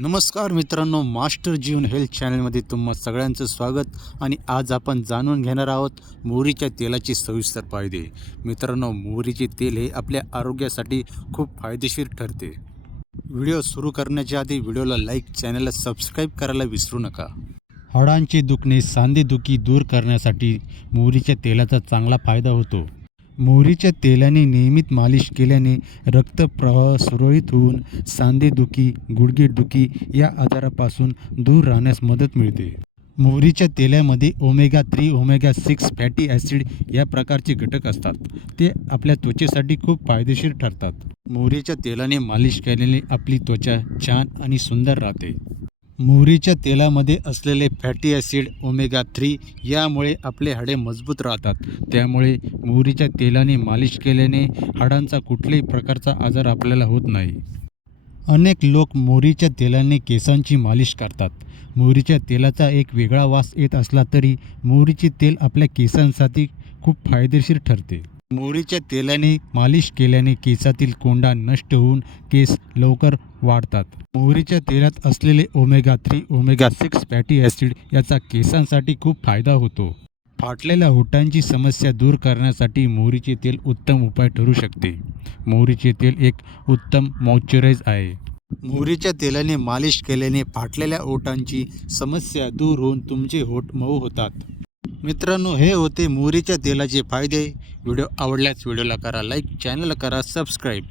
नमस्कार मित्रांनो मास्टर जीवन हेल्थ चॅनलमध्ये तुम्हा सगळ्यांचं स्वागत आणि आज आपण जाणून घेणार आहोत मोहरीच्या तेलाचे सविस्तर फायदे मित्रांनो मोहरीचे तेल हे आपल्या आरोग्यासाठी खूप फायदेशीर ठरते. व्हिडिओ सुरू करण्याच्या आधी व्हिडिओला लाईक चॅनलला सबस्क्राईब करायला विसरू नका. हाडांचे दुखणे सांधेदुखी दूर करण्यासाठी मोहरीच्या तेलाचा चांगला फायदा होतो. मोहरीच्या तेलाने नियमित मालिश केल्याने रक्तप्रवाह सुरळीत होऊन सांधेदुखी गुडघेदुखी या आजारापासून दूर राहण्यास मदत मिळते. मोहरीच्या तेलामध्ये omega three omega six fatty acid या प्रकारचे घटक असतात. ते आपल्या त्वचेसाठी खूप फायदेशीर ठरतात. मोहरीच्या तेलाने मालिश केल्याने आपली त्वचा छान आणि सुंदर राहते. मोहरीच्या तेलामध्ये असलेले फॅटी ॲसिड ओमेगा थ्री यामुळे आपले हाडे मजबूत राहतात. त्यामुळे मोहरीच्या तेलाने मालिश केल्याने हाडांचा कुठल्याही प्रकारचा आजार आपल्याला होत नाही. अनेक लोक मोहरीच्या तेलाने केसांची मालिश करतात. मोहरीच्या तेलाचा एक वेगळा वास येत असला तरी मोहरीचे तेल आपल्या केसांसाठी खूप फायदेशीर ठरते. मोहरीच्या तेलाने मालिश केल्याने केसातील कोंडा नष्ट होऊन केस लवकर वाढतात. मोहरीच्या तेलात असलेले omega three omega six fatty acid याचा केसांसाठी खूप फायदा होतो. फाटलेल्या होटांची समस्या दूर करण्यासाठी मोहरीचे तेल उत्तम उपाय ठरू शकते. मोहरीचे तेल एक उत्तम मॉइश्चराइज आहे. मोहरीच्या तेलाने मालिश केल्याने फाटलेल्या ओटांची समस्या दूर होऊन तुमचे होठ मऊ होतात. मित्रांनो हे होते मोहरीच्या तेलाचे फायदे. व्हिडिओ आवडल्यास व्हिडिओला करा लाईक चॅनलला करा सबस्क्राईब